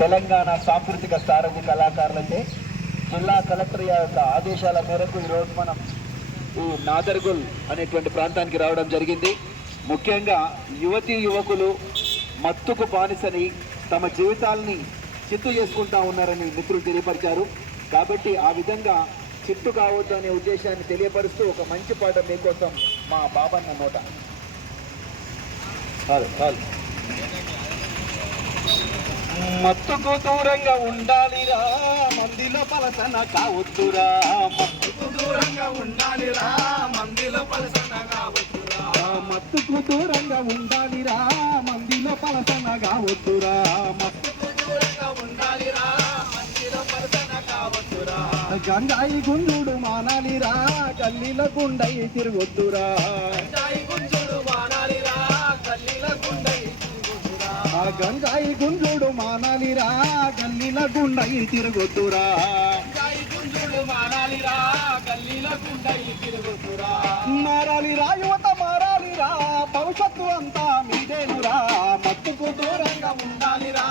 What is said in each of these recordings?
తెలంగాణ సాంస్కృతిక సారథి కళాకారులచే జిల్లా కలెక్టర్ యొక్క ఆదేశాల మేరకు ఈరోజు మనం ఈ నాదర్గుల్ అనేటువంటి ప్రాంతానికి రావడం జరిగింది. ముఖ్యంగా యువతీ యువకులు మత్తుకు బానిసని తమ జీవితాల్ని చిత్తు చేసుకుంటా ఉన్నారని మిత్రులు తెలియపరిచారు. కాబట్టి ఆ విధంగా చిత్తు కావద్దు అనే ఉద్దేశాన్ని తెలియపరుస్తూ ఒక మంచి పాట మీకోసం మా బాబన్న నోట. మత్తుకు దూరంగా ఉండాలిరా, మందిలో పలసన కావద్దురా. మత్తుకు దూరంగా ఉండాలిరా, మందిలో పలసన కావద్దురా. మత్తుకు దూరంగా ఉండాలిరా, మందిలో పలసన కావద్దురా. మత్తుకు దూరంగా ఉండాలిరా, మందిలో పలసన కావద్దురా. గంగాయి గుంజుడు మానాలిరా, గల్లీల గుండై తిరగొద్దురా. గంగాయి గుంజుడు మానాలిరా, గల్లీల గుండై తిరగొద్దురా. గంగాయి గుంజుడు మానాలిరా, గల్లీల గుండై తిరగొద్దురా. గంగాయి గుంజుడు మానాలిరా, గల్లీల గుండై తిరగొద్దురా. మారాలిరా యువత మారాలిరా, భవిష్యత్తు అంతా మీదేనురా. మత్తుకు దూరంగా ఉండాలిరా,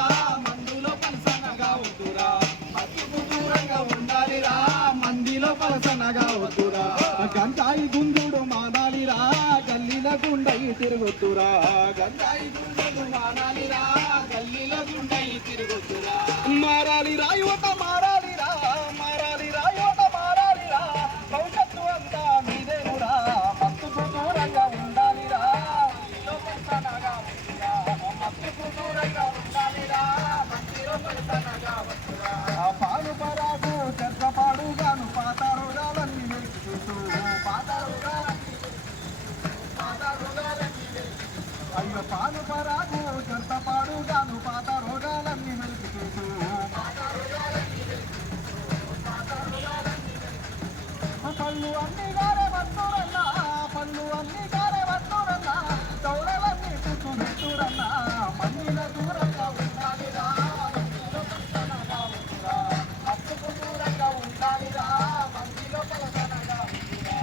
మందులో పలసనగా వద్దురా. మత్తుకు దూరంగా ఉండాలిరా, మందిలో పలసనగా వద్దురా. గంగాయి గుంజుడు మానాలిరా, గల్లీల గుండై తిరగొద్దురా. గంగాయి గుంజుడు మానాలిరా, గల్లీల గుండై తిరగొద్దురా. మారాలిరా యువత మారాలిరా, మారాలిరా యువత మారాలిరా, భవిష్యత్తు అంతా మీదేనురా. మత్తుకు దూరంగా ఉండాలిరా, మందిలో పలసనగా వద్దురా. మత్తుకు దూరంగా ఉండాలిరా, మందిలో పలసనగా వద్దురా. పాడు పరాగు చెత్తపాడుగాను పాత రోగాలన్నీ వెలికితూ. అయ్యో పాలు పరాగు చెత్తపాడుగాను పాత రోగాలన్నీ వెలికితూ. పళ్ళు అన్ని గారే వస్తురన్నా, పళ్ళు అన్ని గారే వస్తురన్నా, దౌడలన్నీ చుట్టూ నెట్టురన్నా. మన్నిల దూరంగా ఉండాలిరా, మందిలో పలసనగా వద్దురా. మత్తుకు దూరంగా ఉండాలిరా, మందిలో పలసనగా వద్దురా.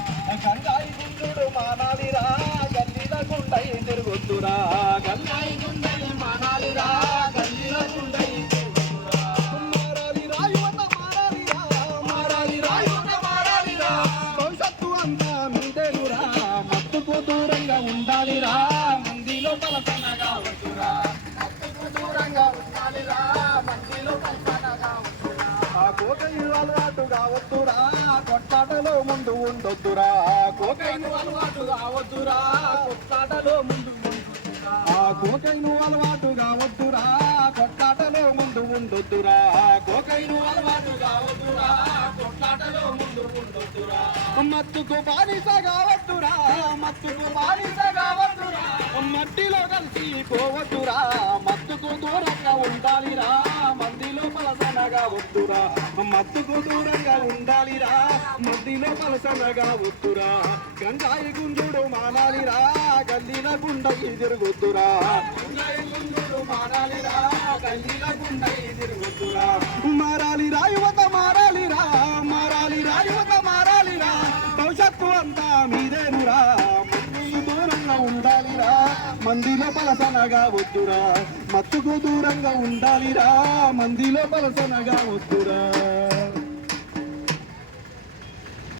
గంగాయి గుంజుడు మానాలిరా, గల్లీల గుండై తిరగొద్దురా. గంగాయి గుండై మానాలిరా, గల్లీల గుండై తిరగొద్దురా. మారాలిరా యువత మారాలిరా, మారాలిరా యువత మారాలిరా, భవిష్యత్తు అంతా మీదేనురా. మత్తుకు దూరంగా ఉండాలిరా, మందిలో పలసనగా వద్దురా. మత్తుకు దూరంగా ఉండాలిరా, మందిలో పలసనగా వద్దురా. ఆ కోకైను అలవాటు కావద్దురా, కొట్లాటలో ముందు ఉండొద్దురా. కోకైను అలవాటు కావద్దురా, కొట్లాటలో ముందు ఉండురా. కోకైను అలవాటు కావద్దురా, కొట్లాటలో ముందు ఉండొద్దురా. కోకైను అలవాటు కావద్దురా, కొట్లాటలో ముందు ఉండొద్దురా. మత్తుకు బానిస కావద్దురా, మత్తుకు బానిస కావద్దురా, మట్టిలో కలిసి పోవద్దురా. మత్తుకు దూరంగా ఉండాలిరా, మందిలో పలసనగా వద్దురా. మత్తుకు దూరంగా ఉండాలిరా, మందిలో పలసనగా వద్దురా. గంగాయి గుంజుడు మానాలిరా, గల్లీల గుండకి తిరగొద్దురా. గంగాయి గుంజుడు మానాలిరా, గల్లీల గుండై తిరగొద్దురా. మారాలిరా యువత మారాలిరా, మారాలిరా యువత మారాలిరా, భవిష్యత్తు అంతా మీదేనురా. మందికి దూరంగా ఉండాలిరా, మందిలో పలసనగా వద్దురా. మత్తుకు దూరంగా ఉండాలిరా, మందిలో పలసనగా వద్దురా.